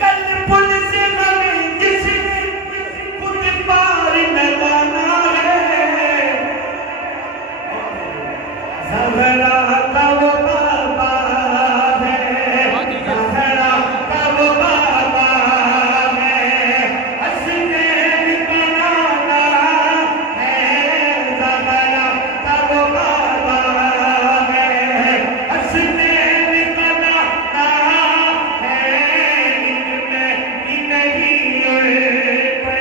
कल पुल से हमें जिसने खुद पार लगाना है, ज़हरा का वो बाबा है, ज़हरा का वो बाबा है, हसनैन बनाना है, ज़हरा का वो बाबा है, हसनैन बनाना है, इनमें ही नहीं पे।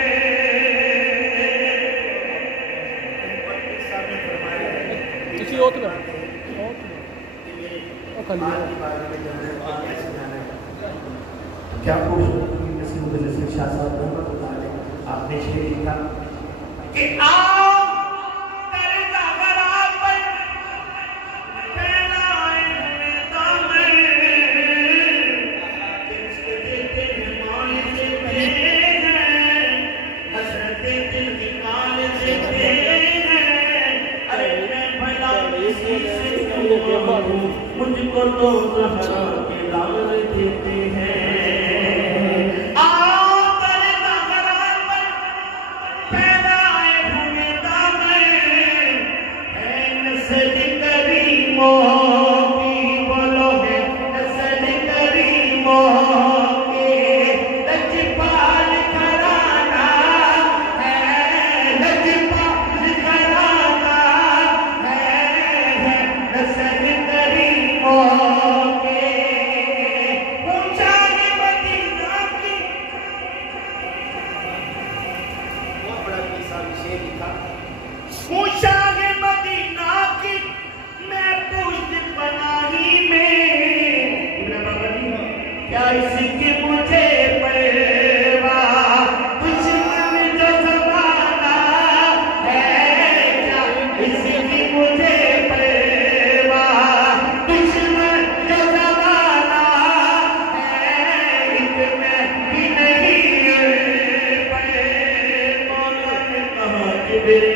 किसी और में क्या आपने शेर लिखा कि आओ तेरे ज़हरा पर फैलाए हुए दामन, जिसके देते हैं मौल से हैं, हसरते दिल निकाल देते हैं। अरे मैं भला किसी से कहूं, मुझको तो ज़हरा के लाल देते हैं। मदीना की मैं पुष्ट बनाही में, क्या इसकी मुझे परवाह, दुश्मन जो ज़माना है, क्या इसकी मुझे परवाह, दुश्मन जो ज़माना है, इतने भी नहीं पे। मौला ने कहा कि मेरे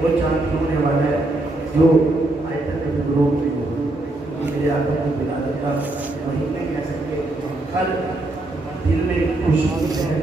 वो चांद होने वाला है जो आयतन में ग्रोथ में हो, मेरे आगे को बिलादत का वहीं पे कह सकते, हर दिल में खुशी है,